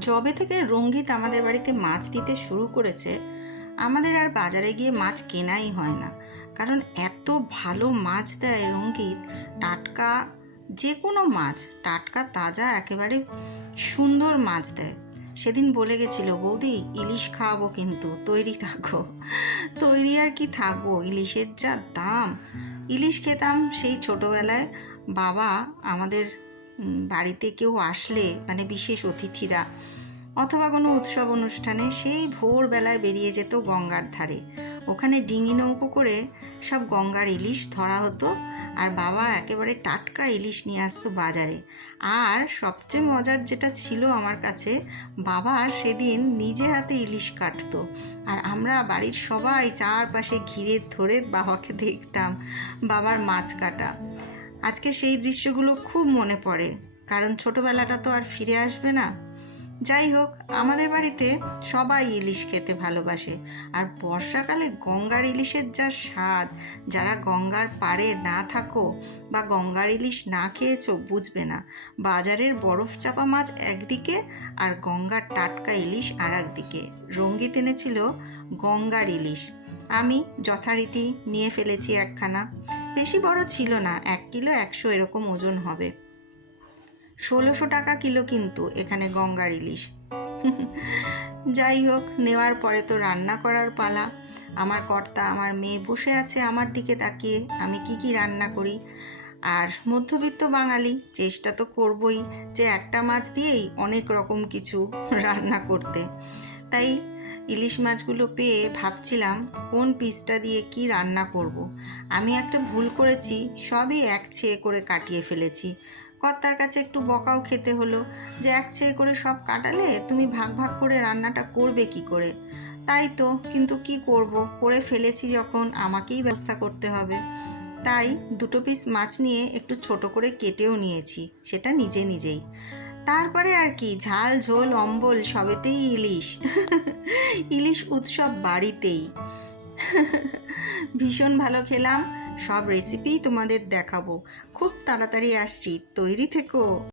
যবে থেকে রঙ্গিত আমাদের বাড়িতে মাছ দিতে শুরু করেছে, আমাদের আর বাজারে গিয়ে মাছ কেনাই হয় না। কারণ এত ভালো মাছ দেয় রঙ্গিত, টাটকা যে কোনো মাছ, টাটকা তাজা একেবারে সুন্দর মাছ দেয়। সেদিন বলে গেছিল, বৌদি, ইলিশ খাওয়াবো কিন্তু, তৈরি থাকো। তৈরি আর কি থাকব? ইলিশের যা দাম। ইলিশ খেতাম সেই ছোটোবেলায় বাবা আমাদের বাড়িতে কেউ আসলে মানে বিশেষ অতিথিরা অথবা কোনো উৎসব অনুষ্ঠানে সেই ভোরবেলায় বেরিয়ে যেত গঙ্গার ধারে। ওখানে ডিঙি নৌকো করে সব গঙ্গার ইলিশ ধরা হতো আর বাবা একেবারে টাটকা ইলিশ নিয়ে আসতো বাজারে। আর সবচেয়ে মজার যেটা ছিল আমার কাছে, বাবা সেদিন নিজে হাতে ইলিশ কাটতো আর আমরা বাড়ির সবাই চারপাশে ঘিরে ধরে বাবাকে দেখতাম, বাবার মাছ কাটা। আজকে সেই দৃশ্যগুলো খুব মনে পড়ে, কারণ ছোটবেলাটা তো আর ফিরে আসবে না। যাই হোক, আমাদের বাড়িতে সবাই ইলিশ খেতে ভালোবাসে, আর বর্ষাকালে গঙ্গার ইলিশের যা স্বাদ, যারা গঙ্গার পাড়ে না থাকো বা গঙ্গার ইলিশ না খেয়েছো বুঝবে না। বাজারের বরফ চাপা মাছ একদিকে আর গঙ্গার টাটকা ইলিশ আর একদিকে রঙ্গিত এনেছিল গঙ্গার ইলিশ। আমি যথারীতি নিয়ে ফেলেছি একখানা। বেশি বড় ছিল না, এক কিলো একশো এরকম ওজন হবে। ষোলোশো টাকা কিলো কিন্তু এখানে গঙ্গার ইলিশ। যাই হোক, নেওয়ার পরে তো রান্না করার পালা। আমার কর্তা আমার মেয়ে বসে আছে আমার দিকে তাকিয়ে, আমি কি কি রান্না করি? আর মধ্যবিত্ত বাঙালি, চেষ্টা তো করবই যে একটা মাছ দিয়েই অনেক রকম কিছু রান্না করতে। তাই ইলিশ মাছগুলো পেয়ে ভাবছিলাম কোন পিসটা দিয়ে কি রান্না করব। আমি একটা ভুল করেছি, সবই এক ছেয়ে করে কাটিয়ে ফেলেছি। কর্তার কাছে একটু বকাও খেতে হলো যে এক ছেয়ে করে সব কাটালে তুমি ভাগ ভাগ করে রান্নাটা করবে কি করে? তাই তো, কিন্তু কি করব? করে ফেলেছি যখন আমাকেই ব্যবস্থা করতে হবে। তাই দুটো পিস মাছ নিয়ে একটু ছোট করে কেটেও নিয়েছি, সেটা নিজে নিজেই। তারপরে আর কি, ঝাল, ঝোল, অম্বল, সবেতেই ইলিশ। ইলিশ উৎসব বাড়িতেই। ভীষণ ভালো খেলাম। সব রেসিপিই তোমাদের দেখাবো। খুব তাড়াতাড়ি আসছি। তৈরি থেকো।